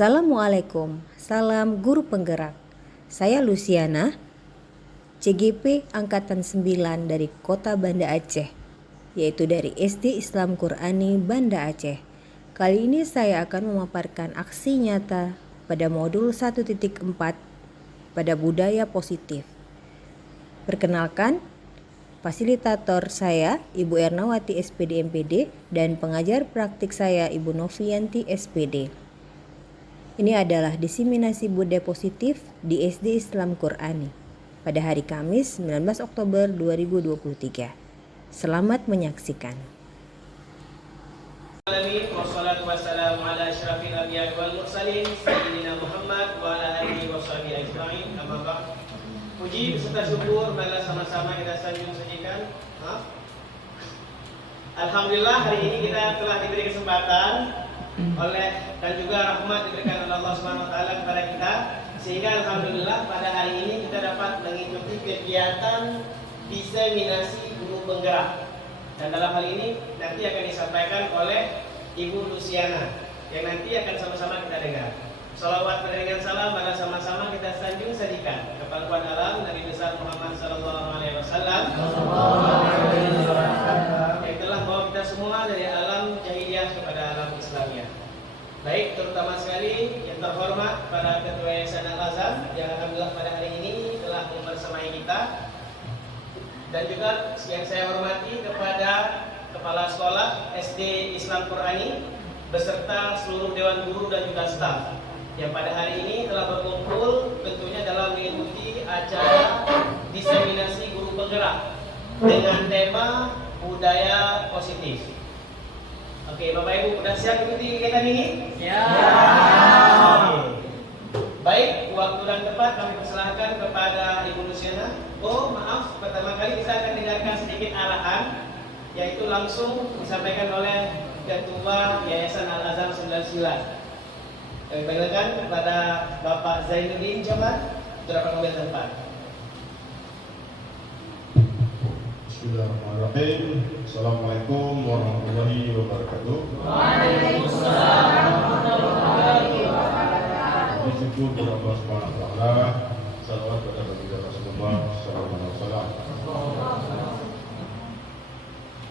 Assalamualaikum, salam guru penggerak. Saya Luciana, CGP Angkatan 9 dari Kota Banda Aceh, yaitu dari SD Islam Qur'ani Banda Aceh. Kali ini saya akan memaparkan aksi nyata pada modul 1.4 pada budaya positif. Perkenalkan, fasilitator saya Ibu Ernawati SPD MPD dan pengajar praktik saya Ibu Novianti SPD. Ini adalah diseminasi budaya positif di SD Islam Qur'ani pada hari Kamis 19 Oktober 2023. Selamat menyaksikan. Wassalatu wassalamu ala asyrafil anbiya'i wal mursalin sayyidina Muhammad wa ala alihi washabihi ajma'in. Amma ba'd. Puji beserta syukur marilah sama-sama kita sanjung sajikan. Alhamdulillah hari ini kita telah diberi kesempatan oleh dan juga rahmat diberikan oleh Allah Subhanahu wa taala kepada kita, sehingga alhamdulillah pada hari ini kita dapat mengikuti kegiatan diseminasi guru penggerak. Dan dalam hal ini nanti akan disampaikan oleh Ibu Luciana yang nanti akan sama-sama kita dengar. Salawat beriringan salam pada sama-sama kita sanjung sajikan kepada Tuhan alam Nabi besar Muhammad sallallahu alaihi wasallam yang telah membawa kita semua dari alam jahiliyah kepada alam Islamiyah. Baik, terutama sekali yang terhormat pada Ketua Yayasan Al-Azhar yang alhamdulillah pada hari ini telah membersamai kita, dan juga yang saya hormati kepada Kepala Sekolah SD Islam Qur'ani beserta seluruh Dewan Guru dan juga staf yang pada hari ini telah berkumpul tentunya dalam mengikuti acara diseminasi guru penggerak dengan tema budaya positif. Oke, Bapak Ibu sudah siap ikuti kegiatan ini? Ya. Oke. Baik, waktu dan tempat kami persilahkan kepada Ibu Luciana. Oh, maaf, pertama kali kita akan dengarkan sedikit arahan, yaitu langsung disampaikan oleh Ketua Yayasan Al-Azhar 99. Kami panggilkan kepada Bapak Zainuddin Jamal, sudah mengambil tempat. Bismillahirrahmanirrahim. Assalamualaikum warahmatullahi wabarakatuh. Waalaikumsalam warahmatullahi wabarakatuh. Kami syukur kepada Allah Subhanahu wa taala. Salawat kepada Nabi Rasulullah sallallahu alaihi wasallam.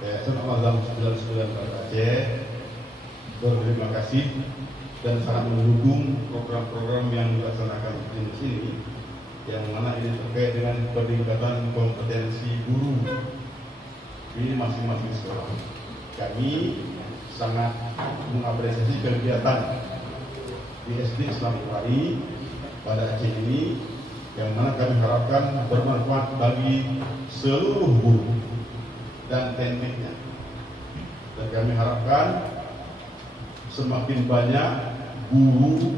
Yayasan Al-Azhar 99 Banda Aceh berterima kasih dan sangat mendukung program-program yang dilaksanakan di sini, yang mana ini terkait dengan peningkatan kompetensi guru di masing-masing sekolah. Kami sangat mengapresiasi kegiatan di SD Islam Qur'ani pada Aceh ini, yang mana kami harapkan bermanfaat bagi seluruh guru dan tekniknya. Dan kami harapkan semakin banyak guru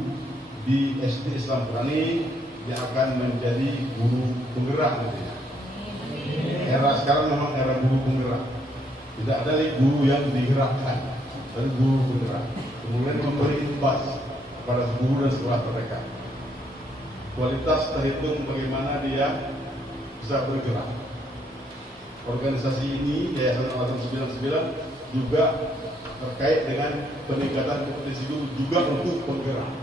di SD Islam Qur'ani yang akan menjadi guru penggerak nantinya. Era sekarang memang era guru penggerak. Tidak ada lagi guru yang digerakkan, tapi guru penggerak. Kemudian memberi imbas kepada guru dan sekolah mereka. Kualitas terhitung bagaimana dia bisa bergerak. Organisasi ini, Yayasan Al-Azhar 99, juga terkait dengan peningkatan kompetensi guru juga untuk penggerak.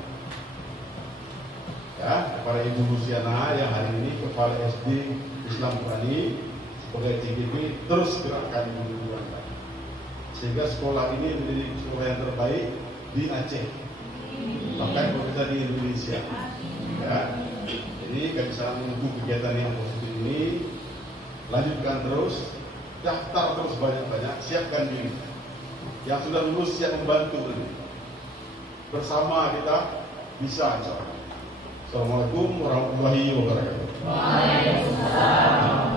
Ya, kepada Ibu Luciana yang hari ini Kepala SD Islam Qur'ani sebagai CGP, terus gerakkan guru Anda sehingga sekolah ini menjadi sekolah yang terbaik di Aceh, bahkan kalau bisa di Indonesia. Ya, jadi kami sangat mendukung kegiatan yang positif ini. Lanjutkan terus, daftar terus banyak-banyak, siapkan diri. Yang sudah lulus siap membantu ini. Bersama kita bisa, insyaallah. Assalamualaikum warahmatullahi wabarakatuh. Waalaikumsalam.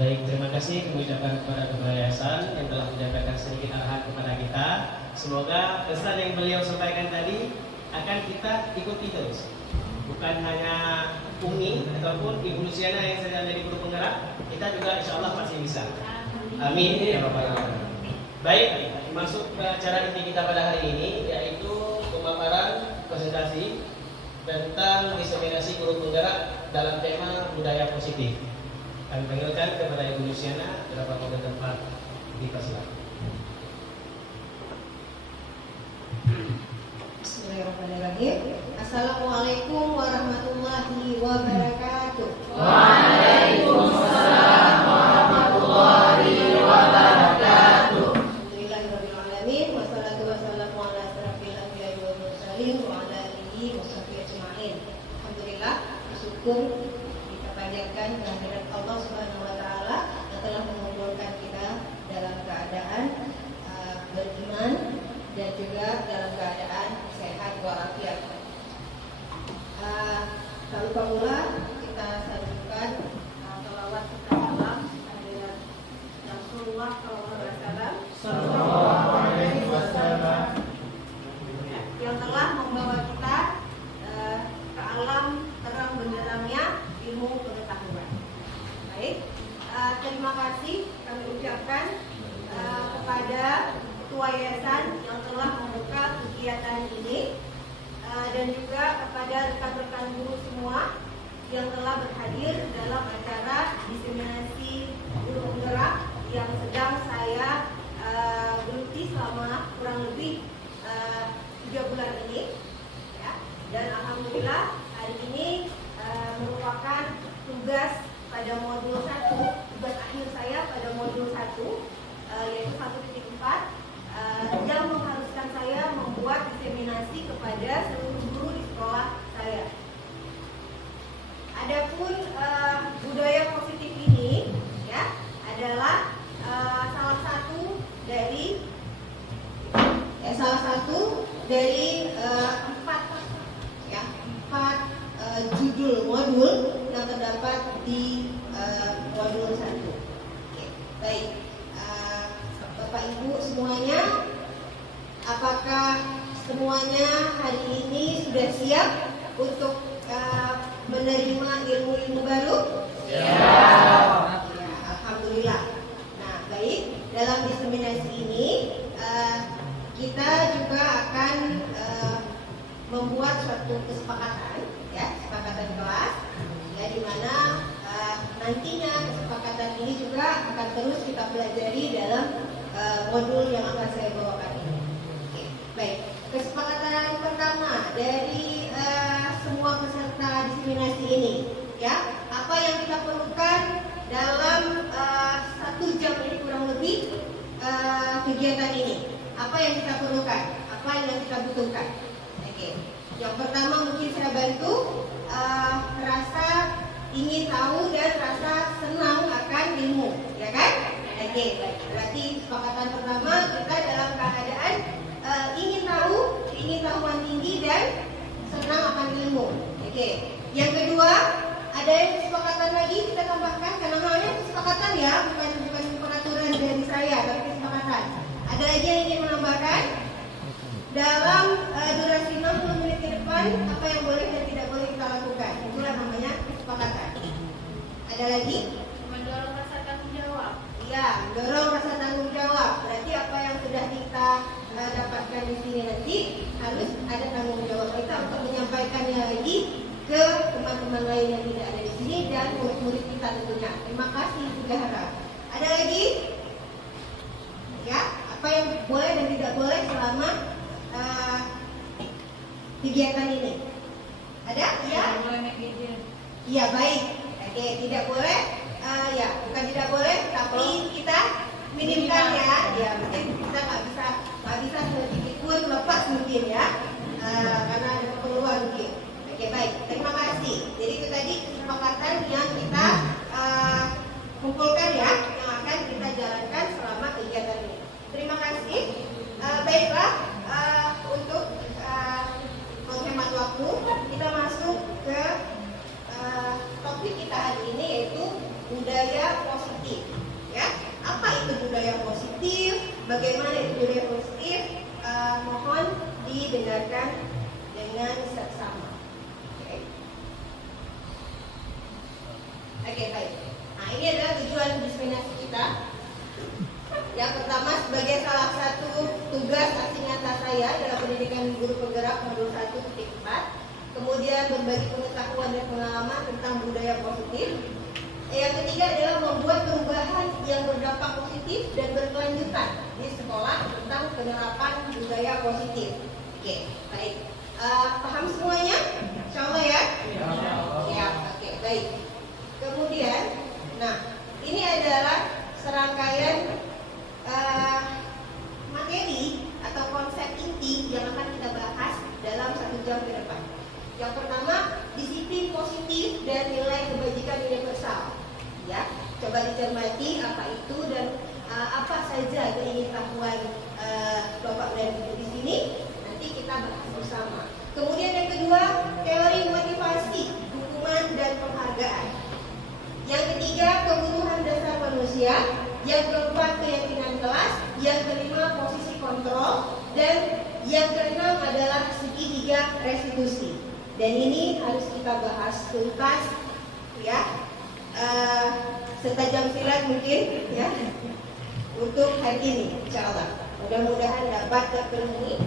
Baik, terima kasih kami ucapkan kepada Ketua Yayasan yang telah menyampaikan sedikit arahan kepada kita. Semoga pesan yang beliau sampaikan tadi akan kita ikuti terus. Bukan hanya Umi ataupun Ibu Luciana yang sedang jadi guru penggerak, kita juga insya Allah masih bisa. Amin ya Rabbal Alamin. Baik, masuk ke acara inti kita pada hari ini, yaitu pemaparan presentasi tentang diseminasi guru penggerak dalam tema budaya positif. Kami panggilkan kepada Ibu Luciana, berapa moga tempat dipersilakan. Bismillahirrahmanirrahim. Assalamualaikum warahmatullahi wabarakatuh. Waalaikumsalam warahmatullahi wabarakatuh. Alhamdulillahirabbil alamin wassalatu wassalamu ala asyrafil anbiya'i wal mursalin wa ala alihi washabbihi ajmain. Alhamdulillah, bersyukur kita panjatkan kehadirat Allah Subhanahu wa taala yang telah mengumpulkan kita dalam keadaan beriman dan juga dalam keadaan sehat walafiat. Tak lupa pula kita sampaikan salawat serta salam kehadirat Rasulullah Sallallahu alaihi wasallam yang telah membawa kita ke alam terang benderangnya ilmu pengetahuan. Baik, terima kasih kami ucapkan kepada Ketua Yayasan yang telah membuka kegiatan ini dan juga kepada rekan-rekan guru semua yang telah berhadir dalam acara diseminasi guru penggerak yang sedang saya geluti selama kurang lebih 3 bulan ini, ya. Dan alhamdulillah hari ini merupakan tugas pada modul 1, tugas akhir saya pada modul 1 yaitu 1.4 yang mengharuskan saya membuat diseminasi kepada seluruh guru di sekolah saya. Adapun budaya positif ini, ya, adalah salah satu dari empat judul modul yang terdapat di modul 1. Oke, baik. Bapak Ibu semuanya, apakah semuanya hari ini sudah siap untuk menerima ilmu-ilmu baru? Ya, alhamdulillah. Nah, baik. Dalam diseminasi ini kita juga akan membuat suatu kesepakatan, ya, kesepakatan kelas, ya, di mana nantinya kesepakatan ini juga akan terus kita pelajari dalam modul yang akan saya bawakan ini. Oke, baik. Kesepakatan pertama dari semua peserta diseminasi ini, ya, apa yang kita perlukan dalam 1 jam ini kurang lebih kegiatan ini. Apa yang kita perlukan? Apa yang kita butuhkan? Oke. Yang pertama mungkin saya bantu rasa ingin tahu dan rasa senang akan ilmu, ya kan? Oke, baik. Berarti kesepakatan pertama kita dalam keadaan ingin tahu, ingin tahuan tinggi dan senang akan ilmu. Oke. Yang kedua, ada yang kesepakatan lagi kita tambahkan karena halnya kesepakatan, ya, bukan peraturan dari saya, tapi kesepakatan. Ada lagi yang ingin menambahkan? Dalam durasi 60 menit ke depan, apa yang boleh dan tidak boleh kita lakukan? Itulah namanya kesepakatan. Ada lagi? Mendorong rasa tanggung jawab. Iya, mendorong rasa tanggung jawab. Berarti apa yang sudah kita dapatkan di sini nanti harus ada tanggung jawab kita untuk menyampaikannya lagi ke teman-teman lain yang tidak ada di sini dan murid-murid kita tentunya. Terima kasih sudah harap. Ada lagi? Ya, apa yang boleh dan tidak boleh selama kegiatan ini? Ada? Ya? Iya, baik. Oke, tidak boleh. Ya, bukan tidak boleh, tapi kita minimkan, ya. Ya, mungkin kita nggak bisa sedikit pun lepas mungkin, ya, karena ada keperluan mungkin. Oke, baik. Terima kasih. Jadi itu tadi kesepakatan yang kita kumpulkan, ya, yang akan kita jalankan selama kegiatan ini. Terima kasih. Baiklah, untuk menghemat waktu, kita masuk ke topik kita hari ini, yaitu budaya positif. Ya, apa itu budaya positif? Bagaimana itu budaya positif? Mohon didengarkan dengan seksama. Oke, baik. Nah, ini adalah tujuan diseminasi kita. Yang pertama, sebagai salah satu tugas aksi nyata saya dalam pendidikan guru penggerak modul 1.4, kemudian berbagi pengetahuan dan pengalaman tentang budaya positif. Yang ketiga adalah membuat perubahan yang berdampak positif dan berkelanjutan di sekolah tentang penerapan budaya positif. Oke, baik. Paham semuanya? Insyaallah ya? Ya, oke, baik. Kemudian, nah ini adalah serangkaian materi atau konsep inti yang akan kita bahas dalam 1 jam ke depan. Yang pertama, disiplin positif dan nilai kebajikan universal. Ya, coba dicermati apa itu dan apa saja keingintahuan Bapak dan Ibu di sini. Nanti kita bahas bersama. Kemudian yang kedua, teori motivasi, hukuman dan penghargaan. Yang ketiga, kebutuhan dasar manusia. Yang keempat, keyakinan kelas. Yang kelima, posisi kontrol. Dan yang keenam adalah segitiga restitusi. Dan ini harus kita bahas tuntas, ya, setajam silat mungkin, ya, untuk hari ini, insyaallah. Mudah-mudahan dapat terpenuhi.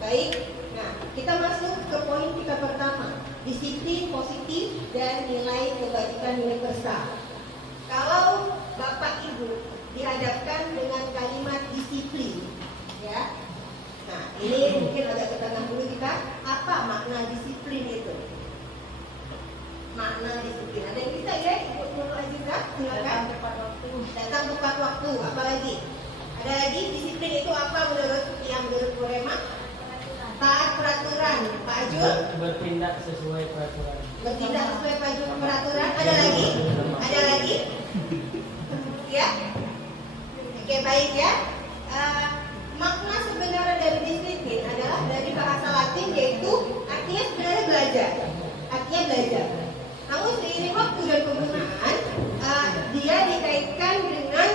Baik. Nah, kita masuk ke poin kita pertama, disiplin positif dan nilai kebajikan universal. Kalau Bapak Ibu dihadapkan dengan kalimat disiplin, ya, nah ini mungkin agak ke tengah dulu kita. Apa makna disiplin itu? Makna disiplin. Ada yang bisa ya, Ibu Nurul Azizah? Silakan. Datang tepat waktu. Apalagi? Ada lagi disiplin itu apa menurut Bu Rema? Taat peraturan. Pak Ajul? Bertindak sesuai peraturan. Bertindak sesuai peraturan. Ada lagi? Ada lagi? Ya? Oke, baik ya. Makna sebenarnya dari disiplin adalah dari bahasa Latin, yaitu artinya sebenarnya belajar. Artinya belajar. Namun seiring waktu dan penggunaan, dia dikaitkan dengan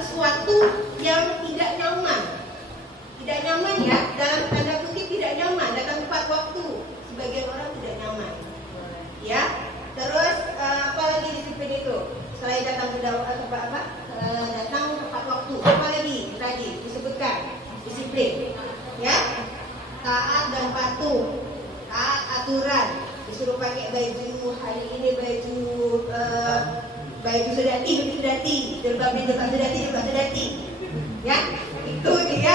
sesuatu yang tidak nyaman. Tidak nyaman ya, dalam tanda kutip tidak nyaman, datang tepat waktu. Sebagian orang tidak nyaman. Ya. Terus apalagi disiplin itu? Selain datang datang tepat waktu. Apalagi tadi disebutkan disiplin. Ya. Taat dan patuh. Taat aturan. Disuruh pakai baju hari ini baju sedati, jilbab sedati. Ya. Itu dia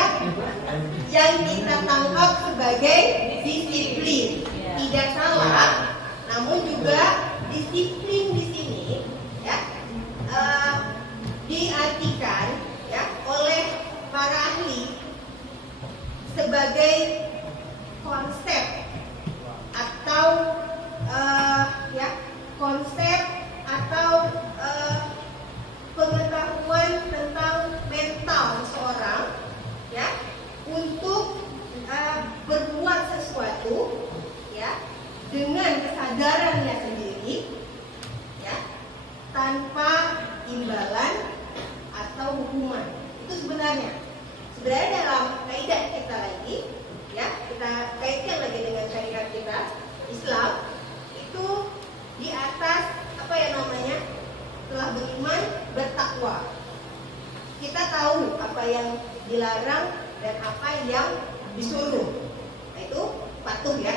yang kita tangkap sebagai disiplin. Tidak salah, namun juga disiplin di sini ya diartikan ya oleh para ahli sebagai konsep atau konsep atau pengetahuan tentang mental seseorang ya untuk berbuat sesuatu ya dengan kesadarannya sendiri ya tanpa imbalan atau hukuman. Itu sebenarnya dalam kaidah kita lagi ya, kita kaitkan lagi dengan syariat kita Islam, itu di atas apa ya namanya, setelah beriman bertakwa. Kita tahu apa yang dilarang dan apa yang disuruh. Nah, itu patuh ya,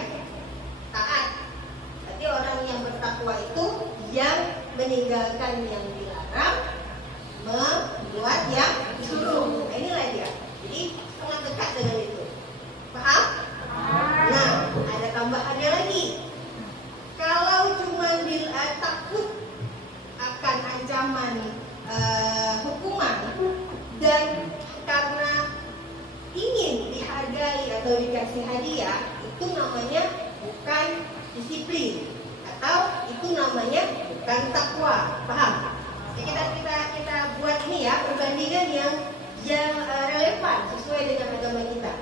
taat. Berarti orang yang bertakwa itu yang meninggalkan yang dilarang, membuat yang disuruh. Nah, inilah dia. Jadi sangat dekat dengan itu. Paham? Nah, ada tambahannya lagi. Kalau cuma takut akan ancaman hukuman dan karena ingin dihargai atau dikasih hadiah, itu namanya bukan disiplin atau itu namanya bukan takwa. Paham? Jadi kita buat ini ya, perbandingan yang relevan sesuai dengan agama kita.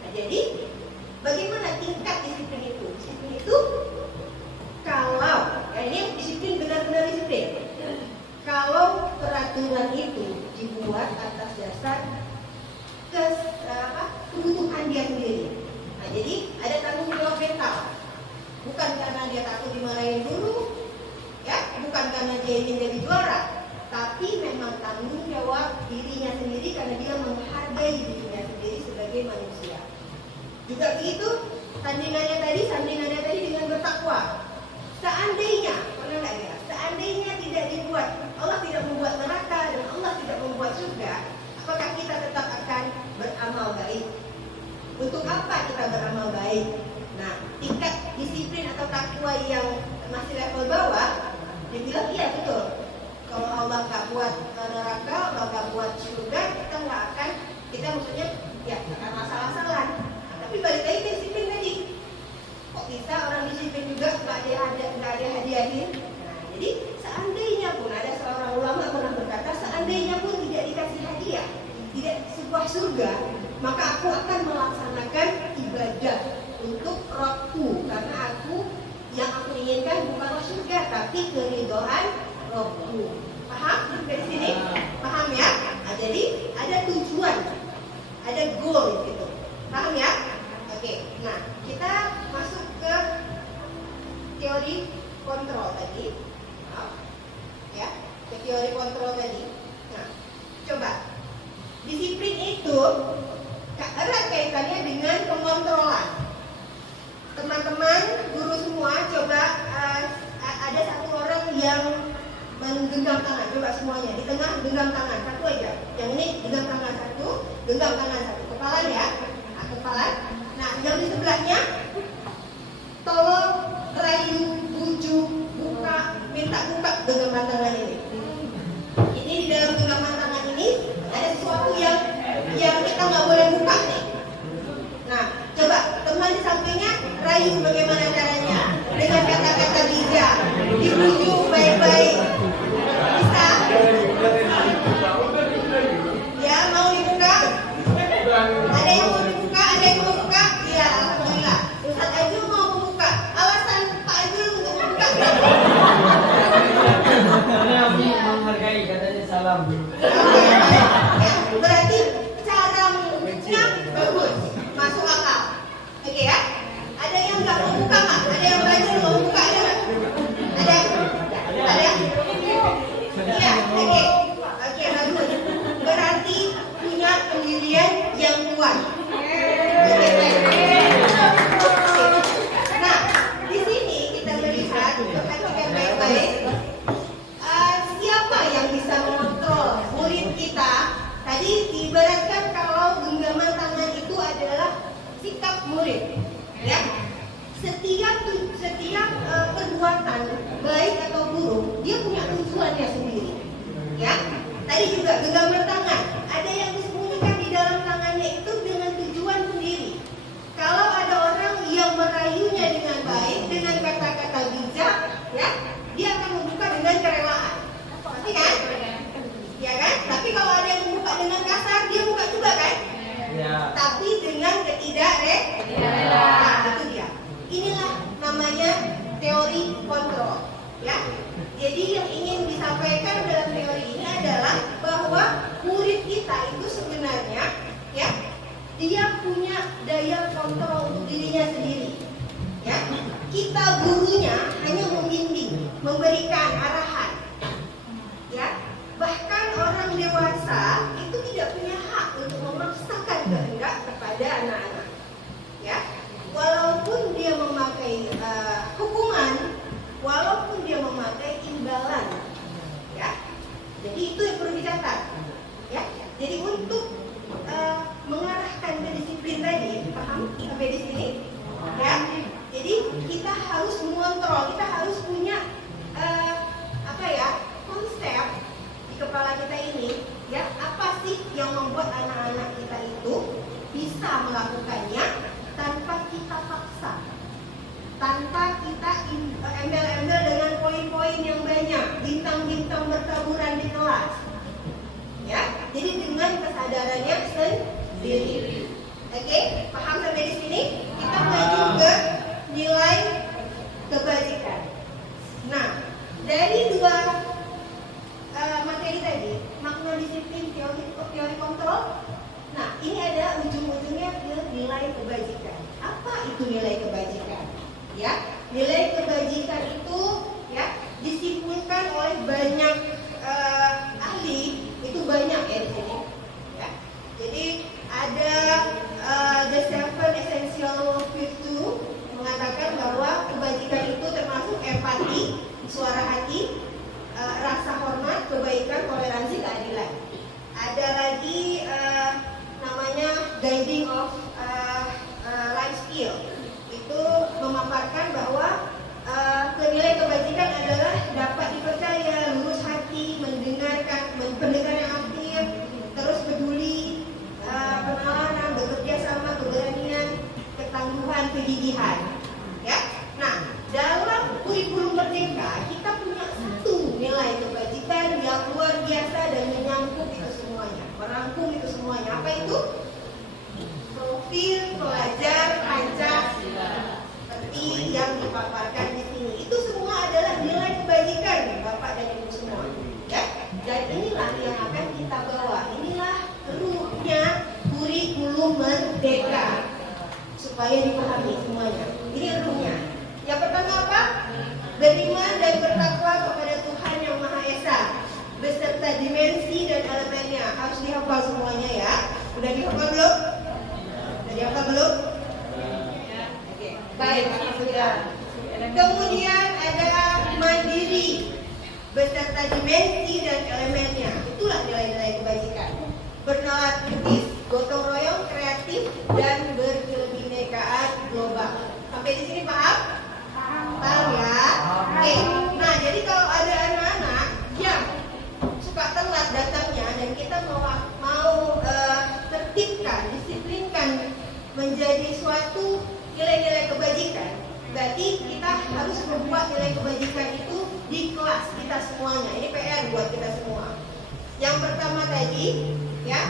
Nah, jadi bagaimana tingkat disiplin itu? Disiplin itu kalau ya ini disiplin benar-benar disiplin. Kalau peraturan itu dibuat atas dasar kebutuhan dia sendiri. Nah, jadi ada tanggung jawab mental. Bukan karena dia takut dimarahin guru, ya, bukan karena dia ingin jadi juara, tapi memang tanggung jawab dirinya sendiri karena dia menghargai dirinya sendiri sebagai manusia. Juga begitu sandingannya tadi dengan bertakwa. Seandainya, pernah nggak ya? Seandainya tidak dibuat, Allah tidak membuat neraka dan Allah tidak membuat surga, apakah kita tetap akan beramal baik? Untuk apa kita beramal mahasiswa yang masih level bawah, dia bilang iya betul. Kalau Allah nggak buat neraka, Allah nggak buat surga, kita maksudnya ya akan asal-asalan. Tapi balik lagi ke disiplin tadi. Kok bisa orang disiplin juga nggak ada hadiahin? Nah, jadi seandainya pun ada seorang ulama pernah berkata, seandainya pun tidak dikasih hadiah, tidak sebuah surga, maka aku akan melaksanakan ibadah untuk Rabbku, karena yang aku inginkan bukanlah surga, tapi keridhaan Rabbku. Paham dari sini? Paham ya? Nah, jadi ada tujuan, ada goal gitu. Paham ya? Oke. Nah, kita masuk ke teori kontrol tadi. Maaf. Ya, ke teori kontrol tadi. Nah, coba. Disiplin itu erat kaitannya dengan pengontrolan. Teman-teman, guru semua, coba ada satu orang yang menggenggam tangan, coba semuanya di tengah genggam tangan satu aja. Yang ini genggam tangan satu, genggam tangan satu. Kepala ya, kepala. Nah, yang di sebelahnya, tolong rayu, bujuk, buka, minta buka genggaman tangan ini. Ini di dalam genggaman tangan ini ada sesuatu yang kita nggak boleh buka nih. Nah, coba teman di sampingnya rayu bagaimana caranya dengan kata-kata bijak, dibujuk baik-baik. Bisa? Ya, mau dibuka? Ada yang mau dibuka? Ada yang mau buka? Ya, alhamdulillah. Ustaz Ajul mau membuka. Alasan Pak Ajul untuk membuka? Karena Abi menghargai, katanya salam. Ya, berarti cara membuka bagus, masuk akal. Oke ya? Ada yang nggak mau buka nggak? Ada yang belajar mau buka ada nggak? Ada? Ada? Iya, oke. Oke, bagus. Berarti punya pendirian yang kuat. Oke, baik. Nah, di sini kita melihat, perhatikan baik-baik. Siapa yang bisa mengontrol murid kita? Tadi diibaratkan kalau genggaman tangan itu adalah sikap murid, ya. Setiap perbuatan baik atau buruk dia punya tujuannya sendiri, ya. Tadi juga genggaman tangan ada yang disembunyikan di dalam tangannya itu dengan tujuan sendiri. Kalau ada orang yang merayunya dengan baik dengan kata-kata bijak, ya, dia akan membuka dengan kerelaan, pasti kan? Ya kan? Tapi kalau ada yang membuka dengan kasar, dia buka juga kan? Ya. Tapi dengan ketidakrelaan. Nah, itu dia. Inilah namanya teori kontrol, ya. Jadi yang ingin disampaikan dalam teori ini adalah bahwa murid kita itu sebenarnya, ya, dia punya daya kontrol untuk dirinya sendiri, ya. Kita gurunya hanya membimbing, memberikan arahan, ya. Bahkan orang dewasa itu tidak punya hak untuk memaksakan kehendak kepada anak-anak, ya. Walaupun dia memakai hukuman, walaupun dia memakai imbalan, ya. Jadi itu yang perlu dicatat, ya. Jadi untuk mengarahkan ke disiplin tadi, paham sampai di sini, ya. Jadi kita harus mengontrol, kita harus punya konsep di kepala kita ini, ya. Apa sih yang membuat anak-anak kita itu bisa melakukannya tanpa kita paksa, tanpa kita embel-embel dengan poin-poin yang banyak, bintang-bintang bertaburan di kelas, ya. Jadi dengan kesadarannya sendiri. Oke, paham sampai di sini? Kita menuju ke nilai kebajikan. Nah, dari dua materi tadi, makna disiplin, teori kontrol. Nah, ini ada ujung-ujungnya ke nilai kebajikan. Apa itu nilai kebajikan? Ya, nilai kebajikan itu, ya, disimpulkan oleh banyak ahli, itu banyak ya di sini. Ya. Jadi ada The Seven Essential Virtues mengatakan bahwa kebajikan itu termasuk empati, suara hati, rasa hormat, kebaikan, toleransi, keadilan. Ada lagi namanya guiding of life skill. Itu memaparkan bahwa dan elemennya. Harus dihafal semuanya ya. Udah dihafal belum? Udah dihafal belum? Oke. Baik, alhamdulillah. Kemudian ada mandiri beserta dimensi dan elemennya. Itulah nilai-nilai kebajikan. Bernalar kritis, gotong royong, kreatif, dan berkebinekaan global. Sampai di sini paham? Paham ya? Oke. Nah, jadi kalau ada anak-anak yang suka telat datangnya dan kita mau tertibkan, disiplinkan menjadi suatu nilai-nilai kebajikan, berarti kita harus membuat nilai kebajikan itu di kelas kita semuanya. Ini PR buat kita semua. Yang pertama tadi, ya,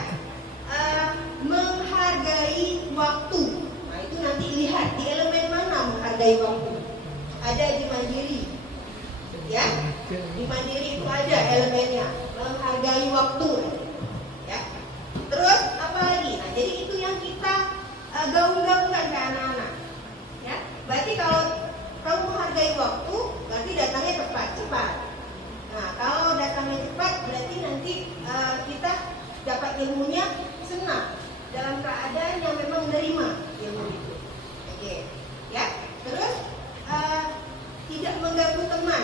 menghargai waktu. Nah, itu nanti lihat di elemen mana menghargai waktu. Ada di mandiri, ya. Di mandiri itu ada elemennya, menghargai waktu, ya. Terus apa lagi? Nah, jadi itu yang kita gaung-gaungkan ke anak-anak, ya. Berarti kalau menghargai waktu, berarti datangnya tepat, cepat. Nah, kalau datangnya cepat, berarti nanti kita dapat ilmunya senang dalam keadaan yang memang menerima ilmu itu. Oke, ya. Terus tidak mengganggu teman.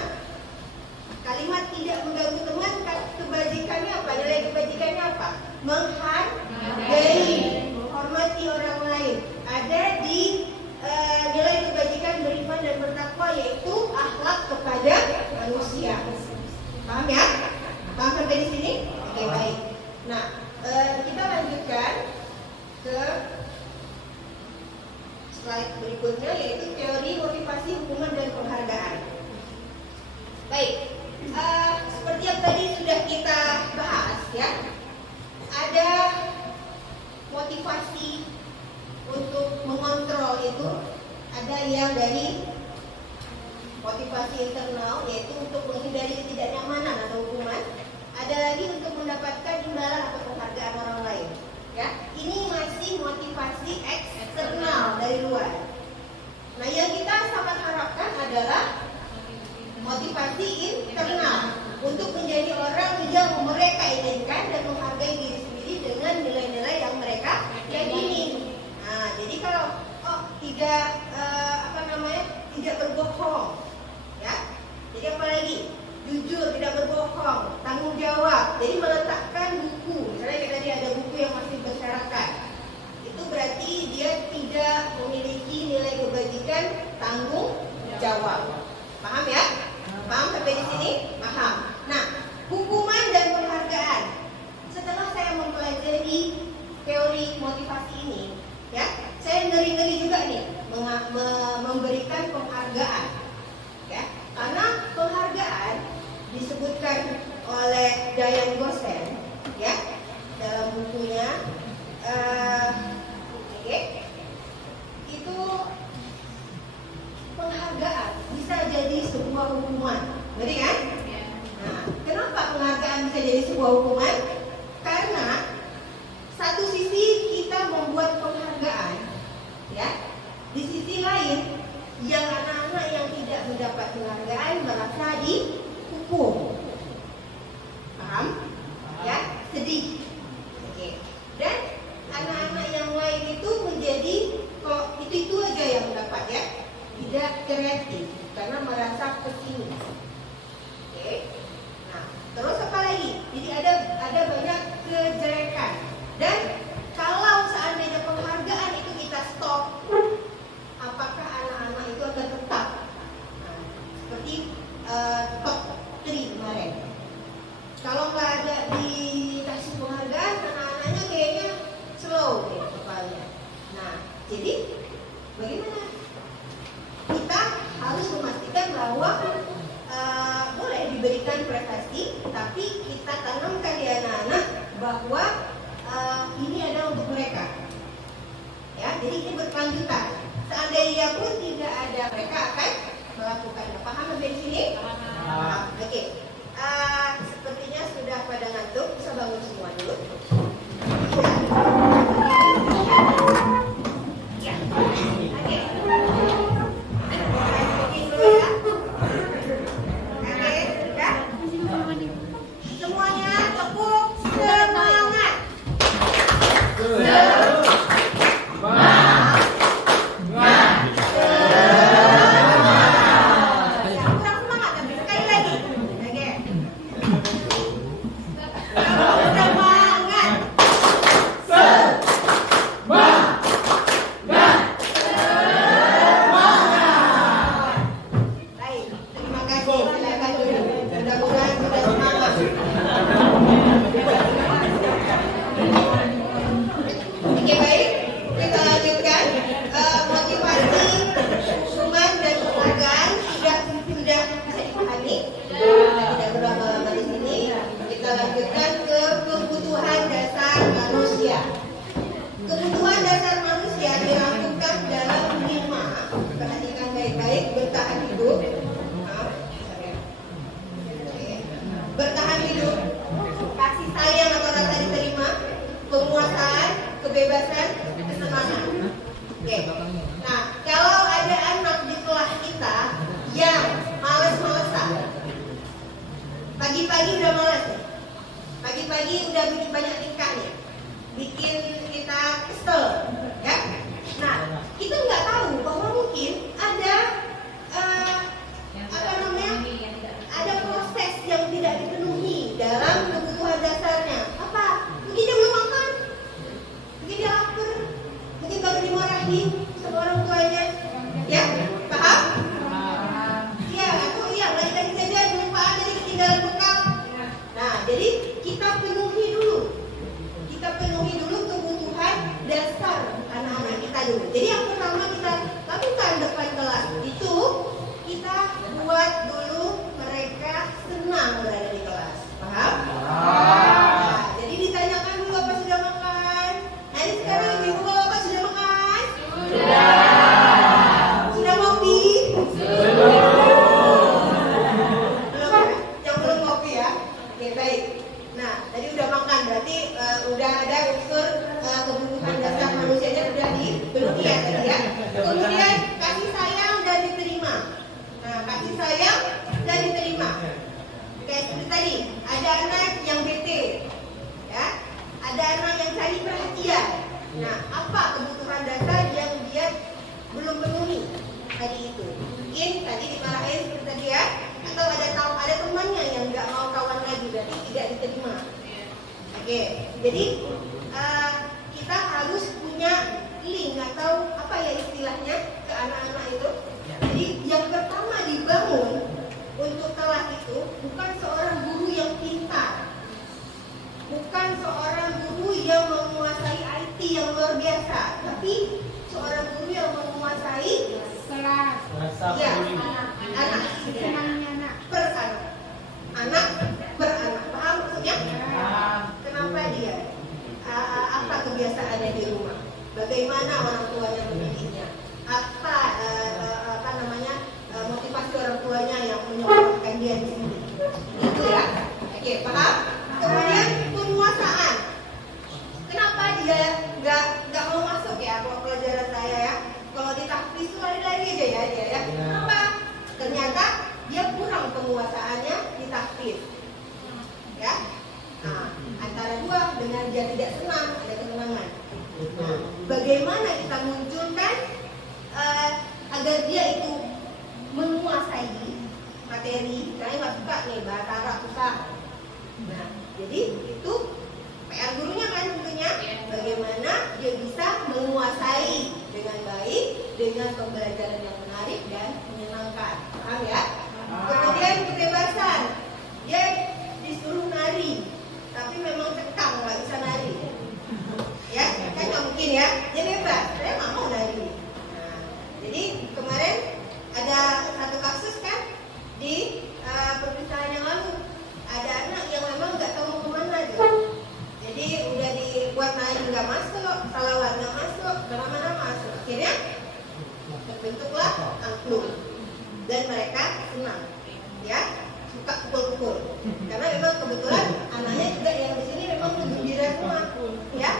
Kalimat tidak mengganggu teman, kebajikannya apa? Nilai kebajikannya apa? Menghargai, menghormati orang lain. Ada di nilai kebajikan beriman dan bertakwa, yaitu akhlak kepada manusia. Paham ya? Paham sampai di sini? Oke, baik. Nah, kita lanjutkan ke slide berikutnya, yaitu teori motivasi, hukuman, dan penghargaan. Baik, seperti yang tadi sudah kita bahas, ya, ada motivasi untuk mengontrol itu. Ada yang dari motivasi internal, yaitu untuk menghindari ketidaknyamanan atau hukuman. Ada lagi untuk mendapatkan imbalan atau penghargaan orang lain. Ya, ini masih motivasi eksternal dari luar. Nah, yang kita sangat harapkan adalah motivasi internal untuk menjadi orang yang mereka inginkan dan menghargai diri sendiri dengan nilai-nilai yang mereka yakini. Nah, jadi kalau tidak berbohong, ya. Jadi apa lagi? Jujur, tidak berbohong, tanggung jawab. Jadi meletakkan buku, misalnya kayak tadi ada buku yang masih berserakan, itu berarti dia tidak memiliki nilai kebajikan tanggung jawab. Paham ya? Paham sampai di sini? Paham. Nah, hukuman dan penghargaan. Setelah saya mempelajari teori motivasi ini, ya, saya ngeri-ngeri juga nih memberikan penghargaan, ya, karena penghargaan disebutkan oleh Diane Gossen, ya, dalam bukunya, itu penghargaan bisa jadi sebuah hukuman, ngerti kan? Nah, kenapa penghargaan bisa jadi sebuah hukuman? Karena satu sisi kita membuat penghargaan, ya, di sisi lain yang anak-anak yang tidak mendapat penghargaan merasa dihukum. Paham? Ya, sedih. Oke. Dan anak-anak yang lain itu menjadi kok itu aja yang mendapat, ya, tidak kreatif karena merasa pesimis. Oke. Nah, terus apa lagi? Jadi ada banyak kejelekan. Dan kalau seandainya penghargaan itu kita stop, apakah anak-anak itu akan tetap? Nah, seperti top 3 kemarin. Kalau nggak ada dikasih penghargaan, anak-anaknya kayaknya slow deh kepalanya. Nah, jadi bagaimana? Kita harus memastikan bahwa boleh diberikan prestasi, tapi kita tanamkan di anak-anak bahwa ini adalah untuk mereka. Ya, jadi ini berkelanjutan. Seandainya pun tidak ada, mereka akan melakukannya. Paham sampai di sini? Paham. Oke. Sepertinya sudah pada ngantuk, bisa bangun semua dulu. Ya. Oke. Semuanya tepuk dipahami? Kita tidak berlama-lama di sini. Kita lanjutkan ke kebutuhan dasar manusia. Kebutuhan dasar manusia dirangkumkan dalam 5. Perhatikan baik-baik. Bertahan hidup. Bertahan hidup, kasih sayang atau rasa diterima, penguasaan, kebebasan, kesenangan. Oke. Nah, kalau ada anak di kelas kita yang malas-malesan, pagi-pagi udah malas nih, pagi-pagi udah bikin banyak tingkah nih, bikin kita kesel, ya. Nah, kita nggak tahu bahwa mungkin ada ada proses yang tidak dipenuhi dalam kebutuhan dasarnya. Apa? Mungkin dia belum makan, mungkin dia lapar, mungkin baru dimarahin sama orang tuanya. Ya, paham? Iya, atau iya lagi jajan lupa jadi ketinggalan bekal. Nah, jadi kita penuhi dulu kebutuhan dasar anak-anak kita dulu. Jadi yang pertama kita lakukan depan kelas itu kita buat dulu mereka senang berada di kelas. Paham? Nah, jadi ditanyakan dulu apa sudah makan. Nah, ini sekarang ibu bapak sudah makan? Sudah ngopi? Belum ya? Yang belum ngopi ya? Oke, baik. Nah, tadi udah makan berarti udah ada unsur kebutuhan dasar manusianya sudah dipenuhi ya tadi ya. Kemudian kasih sayang dan diterima. Nah, kasih sayang dan diterima. Kayak seperti tadi, ada anak yang bete, ya, ada anak yang cari perhatian. Nah, apa kebutuhan dasar yang dia belum penuhi tadi itu? Mungkin tadi dimarahin seperti tadi ya, atau ada temannya yang nggak mau kawan lagi, berarti tidak diterima. Oke, jadi kita harus punya link atau apa ya istilahnya ke anak-anak itu. Jadi yang pertama dibangun untuk kelas itu bukan seorang guru yang pintar, bukan seorang guru yang menguasai IT yang luar biasa, tapi seorang guru yang menguasai kelas. Ya, anak per anak. Paham maksudnya? Kenapa dia? Apa kebiasaannya di rumah? Bagaimana orang tuanya mendidiknya? Apa motivasi orang tuanya yang menyekolahkan dia di sini? Itu ya. Oke, paham? Kemudian penguasaan. Kenapa dia nggak mau masuk ya? Kalau pelajaran saya ya, kalau di tahfiz itu lari-lari aja ya dia ya. Kenapa? Ternyata dia kurang penguasaannya di tahfiz. Ya. Nah, antara dua dengan dia tidak senang ada kesenangan. Nah, bagaimana kita munculkan agar dia itu menguasai materi? Karena nggak suka nih bahasa Arab susah. Nah, jadi itu PR gurunya kan tentunya. Bagaimana dia bisa menguasai dengan baik dengan pembelajaran yang menarik dan menyenangkan. Paham ya? Kemudian kebebasan. Dia disuruh nari, tapi memang cekang nggak bisa nari. Ya, kan nggak mungkin ya. Dia bebas, saya nggak mau nari. Nah, jadi kemarin ada satu kasus kan di perpisahan yang lalu, ada anak yang memang nggak tahu mau kemana tuh. Jadi udah dibuat nari nggak masuk, salawat nggak masuk, kemana-mana masuk. Akhirnya terbentuklah angklung dan mereka senang, ya. Suka pukul-pukul, karena memang kebetulan anaknya juga yang di sini memang gembira semua, ya,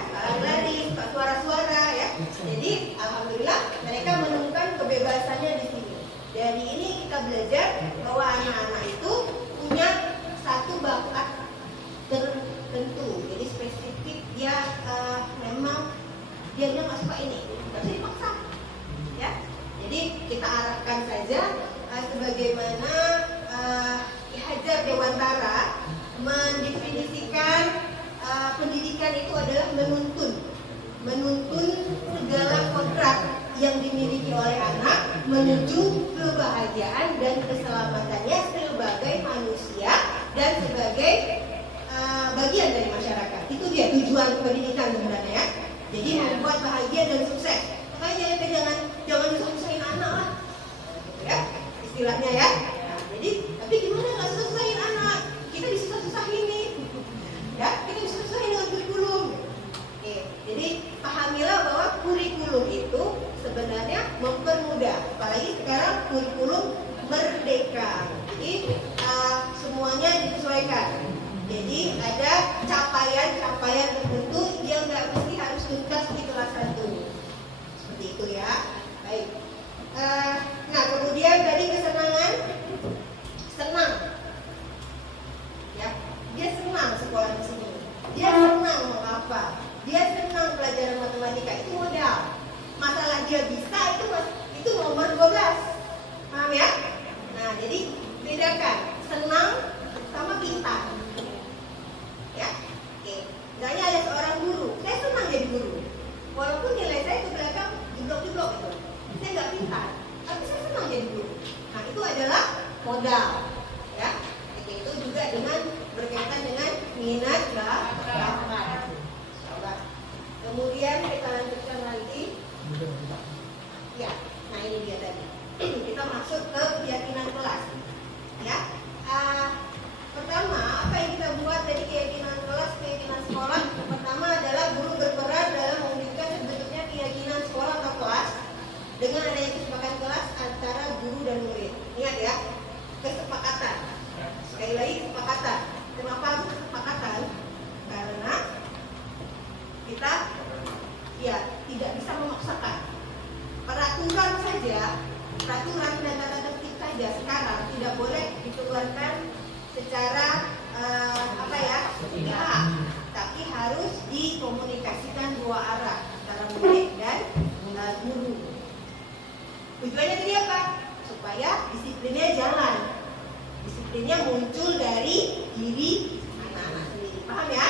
lari, suka suara-suara, ya. Jadi alhamdulillah mereka menemukan kebebasannya di sini. Dari ini kita belajar bahwa anak-anak itu punya satu bakat tertentu, jadi spesifik dia memang dia nggak suka ini, nggak bisa dipaksa, ya. Jadi kita arahkan saja sebagaimana Hajar Dewantara mendefinisikan pendidikan itu adalah menuntun segala kodrat yang dimiliki oleh anak menuju kebahagiaan dan keselamatannya sebagai manusia dan sebagai bagian dari masyarakat. Itu dia tujuan pendidikan sebenarnya ya. Jadi membuat bahagia dan sukses. Makanya jangan disusahin anak lah, gitu ya istilahnya ya. Nah, jadi tapi dibedakan. Jadi ada capaian tertentu yang nggak mesti harus tuntas di kelas 1. Seperti itu ya. Baik. Nah kemudian tadi kesenangan, senang. Ya, dia senang sekolah di sini. Dia senang menghafal. Dia senang pelajaran matematika, itu modal. Masalah dia bisa itu nomor 12. Paham ya? Nah, jadi bedakan senang sama pintar. Ya. Oke. Misalnya ada seorang guru, saya senang jadi guru. Walaupun nilai saya ke belakang jeblok-jeblok itu. Saya nggak pintar, tapi saya senang jadi guru. Nah, itu adalah modal. Ya. Itu juga dengan berkaitan dengan minat dan bakat. Kemudian kita lanjutkan lagi. Ya, nah ini dia tadi. Kita masuk ke keyakinan kelas. Ya, pertama apa yang kita buat dari keyakinan kelas, keyakinan sekolah? Pertama adalah guru berperan dalam mewujudkan terbentuknya keyakinan sekolah atau kelas dengan adanya kesepakatan kelas antara guru dan murid. Ingat ya, kesepakatan. Sekali lagi kesepakatan. Kenapa harus kesepakatan? Karena kita ya tidak bisa memaksakan. Peraturan dan tata tertib saja sekarang tidak boleh dikeluarkan secara sepihak, tapi harus dikomunikasikan dua arah antara murid dan guru. Tujuannya tadi apa? Supaya disiplinnya jalan. Disiplinnya muncul dari diri anak-anak sendiri. Paham ya?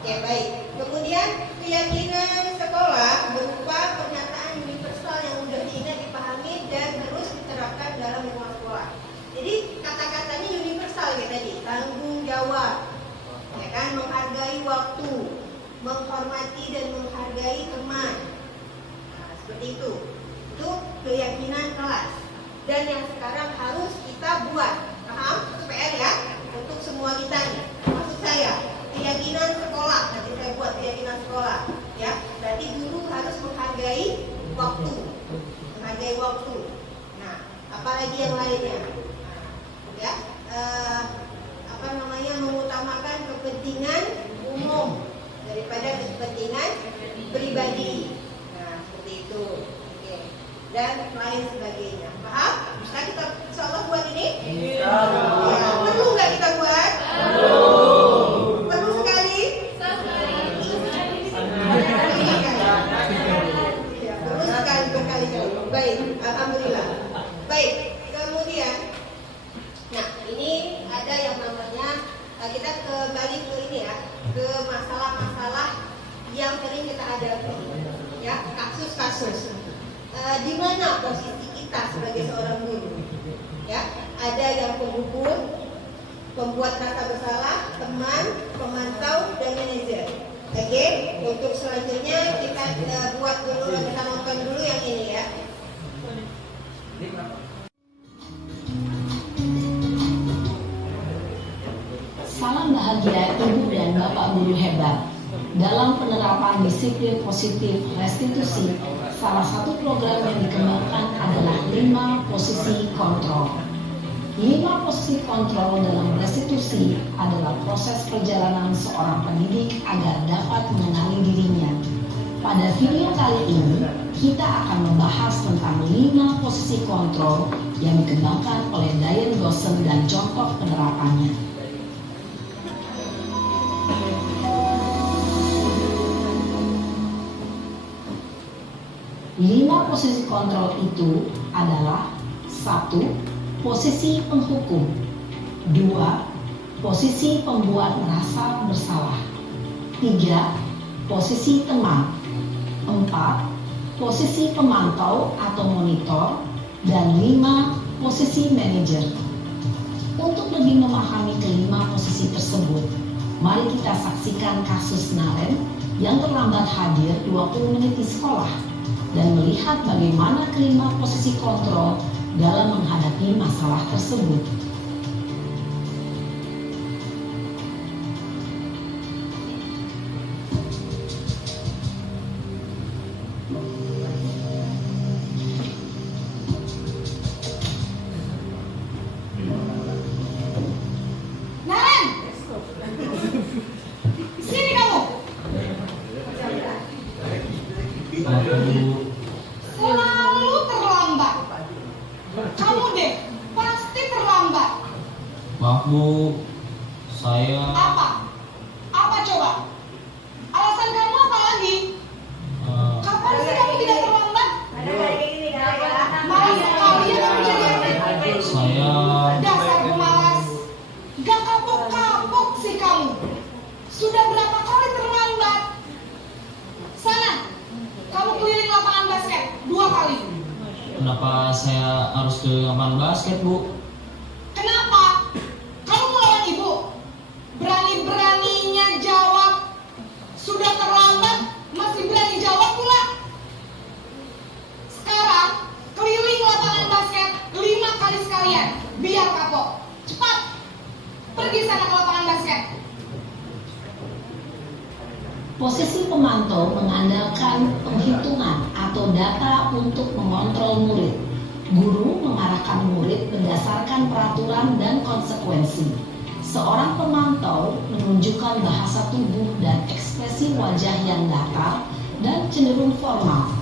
Oke, baik. Kemudian keyakinan sekolah berupa pernyataan universal yang mudah diingat, dipahami dan terus diterapkan dalam lingkungan sekolah. Jadi kata-katanya universal ya tadi, tanggung jawab, ya kan, menghargai waktu, menghormati dan menghargai teman. Nah, seperti itu. Itu keyakinan kelas. Dan yang sekarang harus kita buat. Paham? Itu PR ya untuk semua kita nih. Maksud saya keyakinan sekolah, nanti saya buat keyakinan sekolah, ya. Berarti guru harus menghargai waktu, Nah, apalagi yang lainnya, ya, mengutamakan kepentingan umum daripada kepentingan pribadi. Nah, seperti itu, oke. Dan lain sebagainya. Paham? Bisa kita insya Allah buat ini? Ya, perlu nggak kita buat? Perlu sekali? Ya, perlu sekali berkali-kali. Baik, alhamdulillah. Baik, kemudian, nah ini ada yang namanya kita kembali ke ini ya, ke masalah-masalah yang sering kita hadapi, ya, kasus-kasus. Di mana posisi kita sebagai seorang guru? Ya, ada yang penghubung, pembuat rasa bersalah, teman, pemantau, dan manajer. Oke, untuk selanjutnya kita buat dulu, kita nonton dulu yang ini ya. Salam bahagia Ibu dan Bapak Guru hebat. Dalam penerapan disiplin positif restitusi, salah satu program yang dikembangkan adalah 5 posisi kontrol. 5 posisi kontrol dalam restitusi adalah proses perjalanan seorang pendidik agar dapat mengenali dirinya. Pada video kali ini, kita akan membahas tentang 5 posisi kontrol yang dikembangkan oleh Diane Goshen dan contoh penerapannya. 5 posisi kontrol itu adalah 1. Posisi penghukum. 2. Posisi pembuat merasa bersalah. 3. Posisi teman. 4. Posisi pemantau atau monitor. Dan 5. Posisi manajer. Untuk lebih memahami kelima posisi tersebut, mari kita saksikan kasus Naren yang terlambat hadir 20 menit di sekolah dan melihat bagaimana kelima posisi kontrol dalam menghadapi masalah tersebut. Naren, Maaf Bu, saya Apa coba? Alasan kamu apa lagi? Kapan sih kamu tidak terlambat? Malas sekali ya kamu jadi anak. saya Dasar pemalas. Gak kapok-kapok sih kamu. Sudah berapa kali terlambat? Sana, kamu keliling lapangan basket 2 kali. Kenapa saya harus ke lapangan basket Bu? Kenapa? Kamu melawan ibu? Berani-beraninya jawab. Sudah terlambat, masih berani jawab pula. Sekarang, keliling lapangan basket 5 kali sekalian. Biar kapok. Cepat. Pergi sana ke lapangan basket. Posisi pemantau mengandalkan penghitungan atau data untuk mengontrol murid. Guru mengarahkan murid berdasarkan peraturan dan konsekuensi. Seorang pemantau menunjukkan bahasa tubuh dan ekspresi wajah yang datar dan cenderung formal.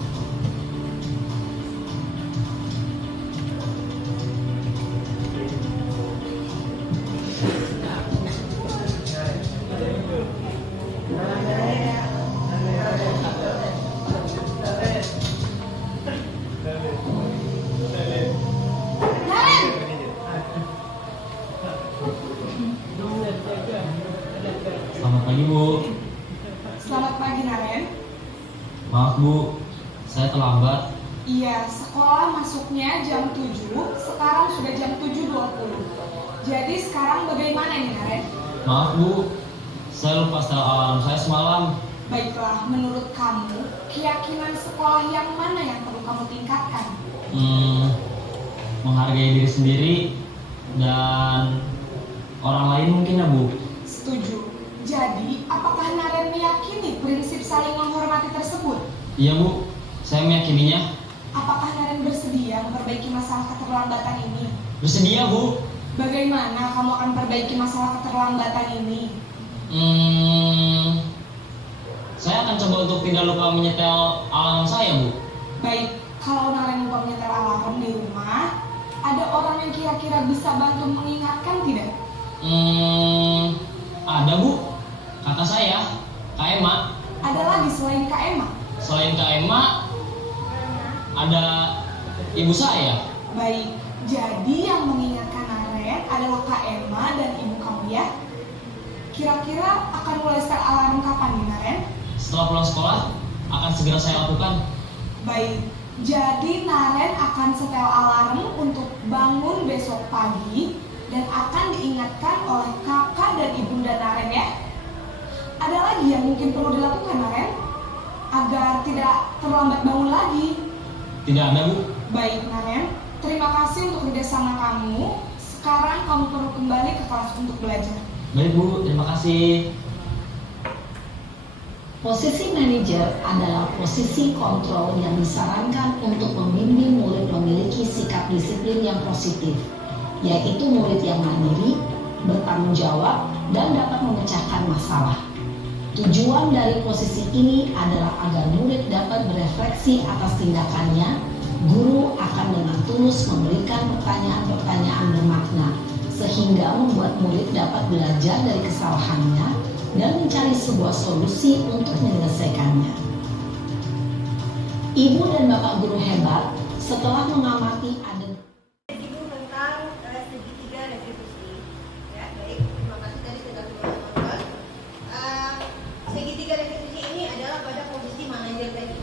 Selamat pagi Bu. Selamat pagi, Naren. Maaf Bu, saya terlambat. Iya, sekolah masuknya jam 7, sekarang sudah jam 7.20. Jadi sekarang bagaimana nih, Naren? Maaf Bu, saya lupa setel alarm saya semalam. Baiklah, menurut kamu, keyakinan sekolah yang mana yang perlu kamu tingkatkan? Menghargai diri sendiri dan orang lain mungkin ya Bu. Setuju. Jadi, apakah Naren meyakini prinsip saling menghormati tersebut? Iya Bu, saya meyakininya. Apakah Naren bersedia memperbaiki masalah keterlambatan ini? Bersedia Bu. Bagaimana kamu akan perbaiki masalah keterlambatan ini? Saya akan coba untuk tidak lupa menyetel alarm saya Bu. Baik, kalau Naren lupa menyetel alarm di rumah, ada orang yang kira-kira bisa bantu mengingatkan tidak? Ada Bu, kakak saya, Kak Emma. Ada lagi selain Kak Emma? Selain Kak Emma, ada ibu saya. Baik, jadi yang mengingatkan Naren adalah Kak Emma dan ibu kamu ya? Kira-kira akan mulai setel alarm kapan nih, Naren? Setelah pulang sekolah, akan segera saya lakukan. Baik, jadi Naren akan setel alarm untuk bangun besok pagi dan akan diingatkan oleh kakak dan ibunda Naren ya. Ada lagi yang mungkin perlu dilakukan, Naren, agar tidak terlambat bangun lagi? Tidak ada Bu. Baik, Naren, terima kasih untuk kerjasama kamu. Sekarang kamu perlu kembali ke kelas untuk belajar. Baik Bu, terima kasih. Posisi manajer adalah posisi kontrol yang disarankan untuk membimbing murid memiliki sikap disiplin yang positif, yaitu murid yang mandiri, bertanggung jawab, dan dapat memecahkan masalah. Tujuan dari posisi ini adalah agar murid dapat berefleksi atas tindakannya. Guru akan dengan tulus memberikan pertanyaan-pertanyaan bermakna, sehingga membuat murid dapat belajar dari kesalahannya dan mencari sebuah solusi untuk menyelesaikannya. Ibu dan bapak guru hebat setelah mengamati adegan Tentang segitiga retribusi. Ya, baik. Terima kasih tadi sudah menonton. Segitiga retribusi ini adalah pada posisi manajer tadi.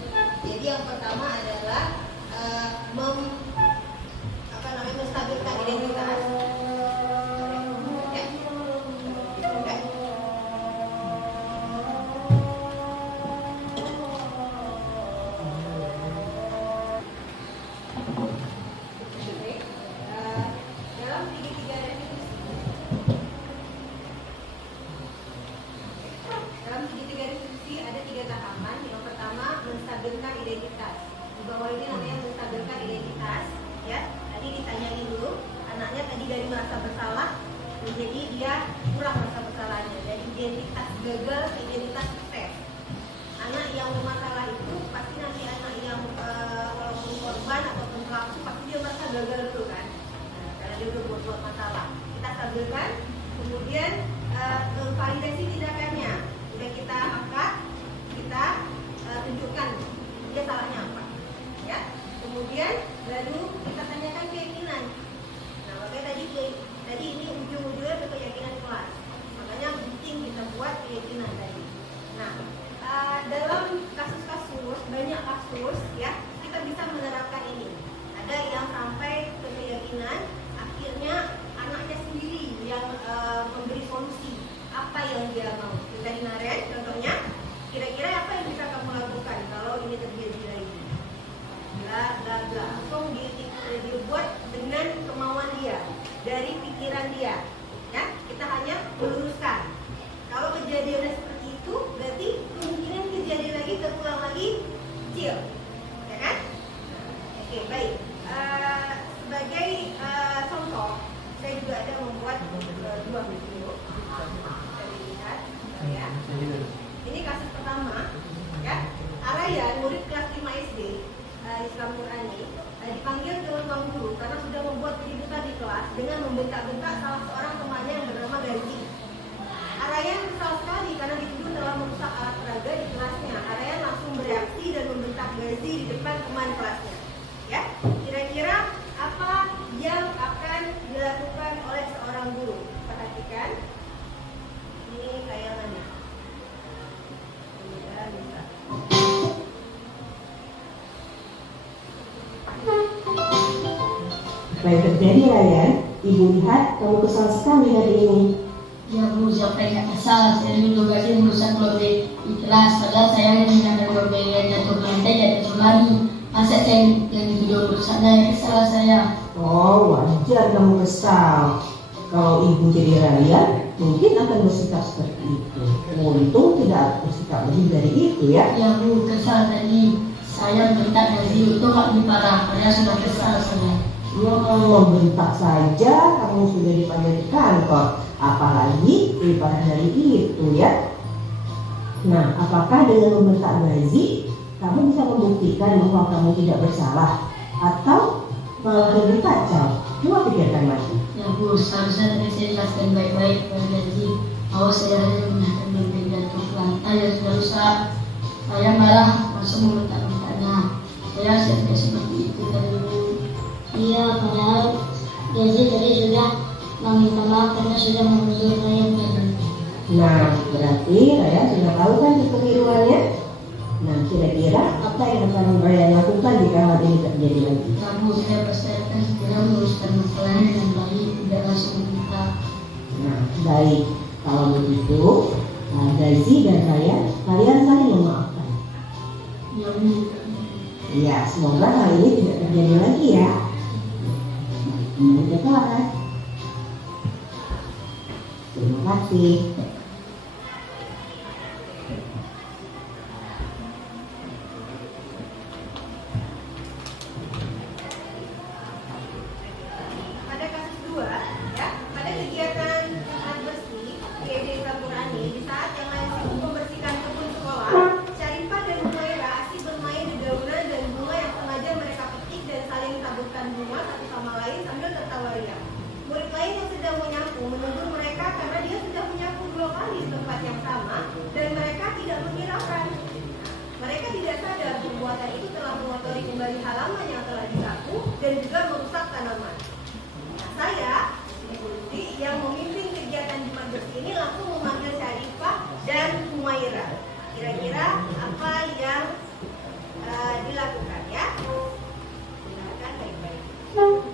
Jadi yang pertama adalah menstabilkan identitas. Dalam segitiga retribusi ada 3 tahapan. Yang pertama menstabilkan identitas. Di bawah ini namanya menstabilkan identitas. Ya, tadi ditanyain dulu. Anaknya tadi dari merasa bersalah menjadi dia kurang merasa bersalahnya. Dari identitas gagal ke identitas sukses. Anak yang bermasalah itu pasti nanti anak yang walaupun korban ataupun pelaku pasti dia merasa gagal dulu kan. Karena dia udah buat masalah. Kita tampilkan. Kemudian validasi tindakannya sudah kita angkat, kita tunjukkan dia salahnya apa, ya. Kemudian baru kita tanyakan keyakinan. Nah, makanya tadi ini ujung-ujungnya ke keyakinan kelas. Makanya penting kita buat keyakinan tadi. Nah, dalam kasus-kasus, banyak kasus ya, kita bisa menerapkan ini. Ada yang sampai ke keyakinan, akhirnya anaknya sendiri yang memberi solusi apa yang dia mau. Kita dinaren contohnya, kira-kira apa yang bisa kamu lakukan kalau ini terjadi lagi? Bla bla bla. Langsung dibuat dengan kemauan dia, dari pikiran dia. Ya, kita hanya meluruskan. Kalau kejadiannya seperti itu, berarti kemungkinan kejadian lagi terulang lagi kecil, ya kan? Oke, baik. Sebagai contoh, saya juga ada membuat dua video. Bisa dilihat, ya. Ini kasus pertama, ya. Arayan, murid kelas 5 SD Islam Qurani, dipanggil ke ruang guru karena sudah membuat keributan di kelas dengan membentak-bentak salah seorang temannya yang bernama Gazi. Arayan kesal sekali karena dituduh telah merusak alat peraga di kelasnya. Arayan langsung bereaksi dan membentak Gazi di depan teman kelasnya. Ya, kira-kira apa yang akan dilakukan oleh seorang guru? Perhatikan, ini tayangannya. Ya, bisa. Apa yang terjadi, Ryan? Ibu lihat kamu kesal sekali hari ini. Ya Bu, siapa yang kesal? Saya dulu Gazi merusak lobby di kelas. Padahal saya hanya lobby yang jatuh ke lantai dan jatuh lagi. Masa saya yang dituduh merusaknya, yang kesal saya. Oh, wajar kamu kesal. Kalau ibu jadi Ryan, mungkin akan bersikap seperti itu. Untung tidak bersikap lebih dari itu, ya. Ya Bu, kesal tadi. Saya bentak Gazi itu lebih parah. Padahal sudah kesal saya. Membentak saja kamu sudah dipanggil di kantor, apalagi lebih parah dari itu, ya. Nah, apakah dengan membentak Gazi kamu bisa membuktikan bahwa kamu tidak bersalah, atau malah lebih kacau? Coba pikirkan lagi. Ya Bu, seharusnya tadi saya jelaskan baik-baik kepada Gazi bahwa saya hanya menggunakan lobby jatuh ke lantai yang sudah rusak. Saya malah langsung membentak-bentaknya. Saya tidak seperti itu tadi Bu. Iya, padahal Gazi tadi sudah meminta maaf karena sudah menuduh Ryan tadi. Nah, berarti Raya sudah tahu kan kekeliruannya? Nah, kira-kira apa yang akan Raya lakukan jika hal ini terjadi lagi? Kamu saya pasti akan segera meluruskan masalahnya dengan baik, tidak langsung minta. Nah, baik. Kalau begitu, Gazi dan Raya, kalian saling memaafkan. Ya Bu. Iya, semoga hal ini tidak terjadi lagi, ya. Terima kasih. Terima kasih. Pada kasus 2, ya, pada kegiatan bersih di Islam Qurani, di saat yang lain sibuk membersihkan kebun sekolah, Syarifah dan Humaira asik bermain di daunan dan bunga yang sengaja mereka petik dan saling taburkan bunga satu sama lain sambil tertawa riang. Murid lain yang sedang menyapu menegur mereka karena dia sudah menyapu 2 kali di tempat yang sama dan mereka tidak menghiraukan. Mereka tidak sadar perbuatan itu telah mengotori kembali halaman yang telah disapu dan juga merusak tanaman. Nah, saya, Ibu Lutfi, yang memimpin kegiatan Jumat Bersih ini langsung memanggil Syarifah dan Humaira. Kira-kira apa yang dilakukan, ya? Silakan baik-baik. Lalu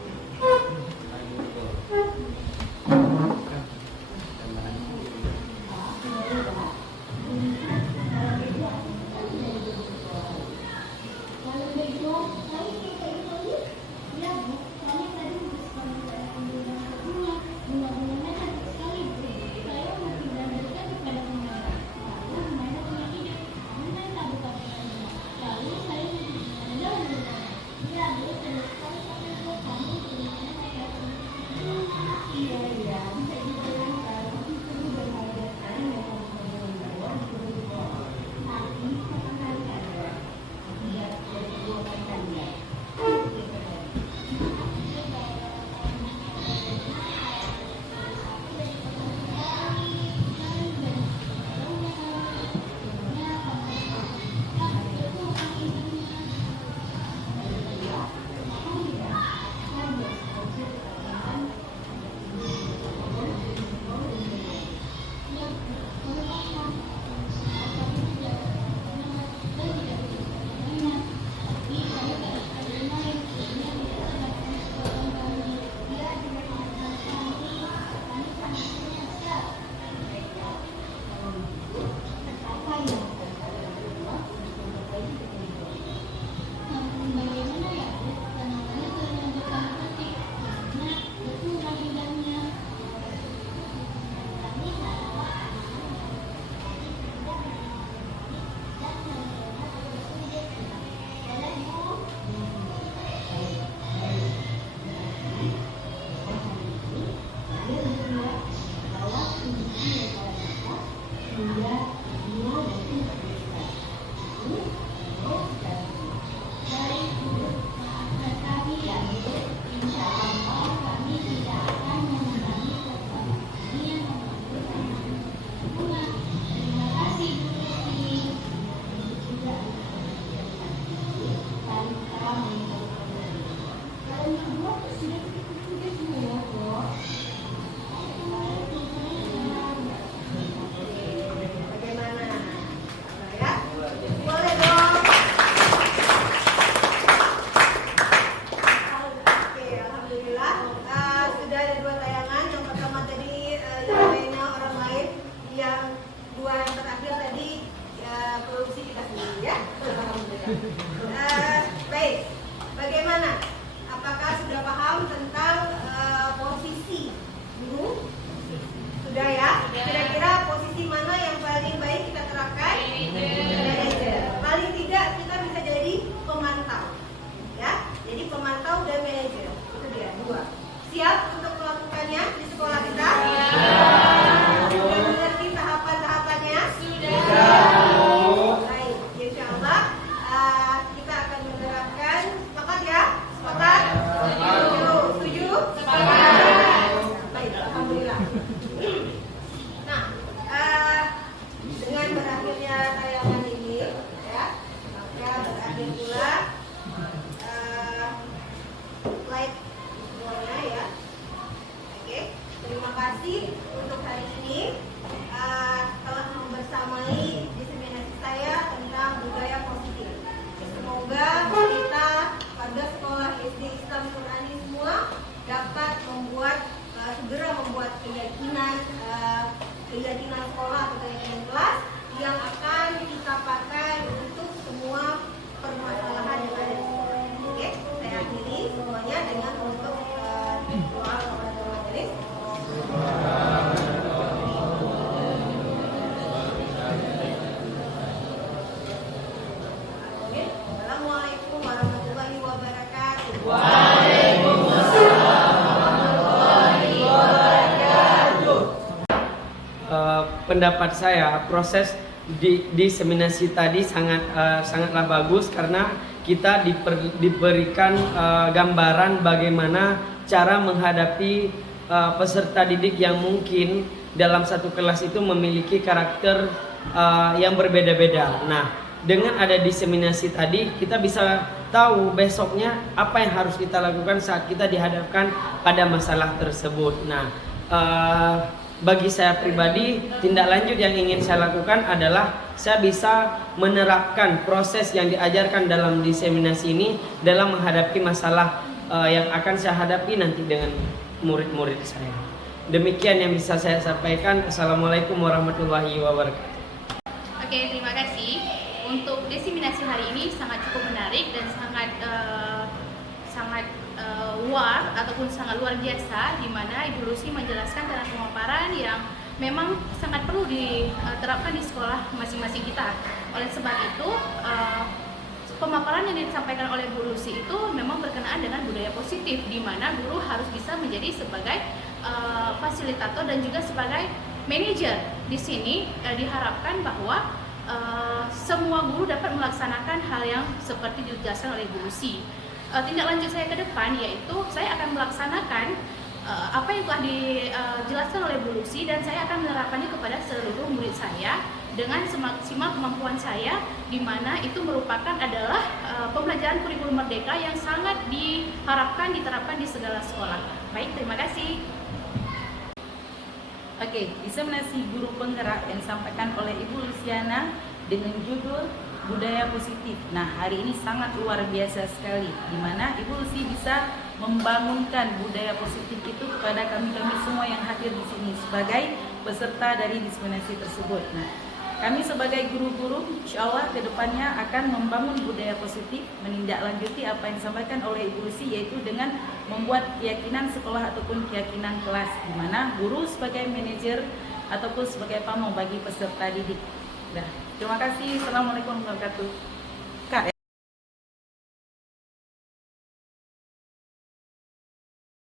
hilang. Nah, dengan berakhirnya tayangan ini, ya, maka berakhir pula slide semuanya ya. Oke, terima kasih untuk hari ini telah membersamai diseminasi saya tentang budaya positif. Semoga kita pada sekolah SD Islam Qurani semua dapat segera membuat keyakinan sekolah atau keyakinan kelas yang akan kita pakai untuk semua permasalahan yang ada di sekolah. Oke, saya akhiri semuanya dengan untuk doa kepada majelis. Assalamualaikum warahmatullahi wabarakatuh. Pendapat saya proses diseminasi tadi sangatlah bagus karena kita diberikan gambaran bagaimana cara menghadapi peserta didik yang mungkin dalam satu kelas itu memiliki karakter yang berbeda-beda. Nah, dengan ada diseminasi tadi kita bisa tahu besoknya apa yang harus kita lakukan saat kita dihadapkan pada masalah tersebut. Nah, bagi saya pribadi, tindak lanjut yang ingin saya lakukan adalah saya bisa menerapkan proses yang diajarkan dalam diseminasi ini dalam menghadapi masalah yang akan saya hadapi nanti dengan murid-murid saya. Demikian yang bisa saya sampaikan. Assalamualaikum warahmatullahi wabarakatuh. Oke, terima kasih. Untuk diseminasi hari ini sangat cukup menarik dan sangat luar ataupun sangat luar biasa, di mana Ibu Lucy menjelaskan tentang pemaparan yang memang sangat perlu diterapkan di sekolah masing-masing kita. Oleh sebab itu, pemaparan yang disampaikan oleh Bu Lucy itu memang berkenaan dengan budaya positif, di mana guru harus bisa menjadi sebagai fasilitator dan juga sebagai manajer. Di sini diharapkan bahwa semua guru dapat melaksanakan hal yang seperti dijelaskan oleh Bu Lucy. Tindak lanjut saya ke depan yaitu saya akan melaksanakan apa yang telah dijelaskan oleh Bu Lucy, dan saya akan menerapkannya kepada seluruh murid saya dengan semaksimal kemampuan saya, di mana itu merupakan adalah pembelajaran kurikulum merdeka yang sangat diharapkan diterapkan di segala sekolah. Baik, terima kasih. Oke, diseminasi guru penggerak yang disampaikan oleh Ibu Luciana dengan judul budaya positif. Nah, hari ini sangat luar biasa sekali, di mana Ibu Lucy bisa membangunkan budaya positif itu kepada kami semua yang hadir di sini sebagai peserta dari diseminasi tersebut. Nah, kami sebagai guru-guru insya Allah kedepannya akan membangun budaya positif, menindaklanjuti apa yang disampaikan oleh Ibu Lucy, yaitu dengan membuat keyakinan sekolah ataupun keyakinan kelas, di mana guru sebagai manajer ataupun sebagai pamong bagi peserta didik. Nah, terima kasih. Assalamualaikum warahmatullahi wabarakatuh.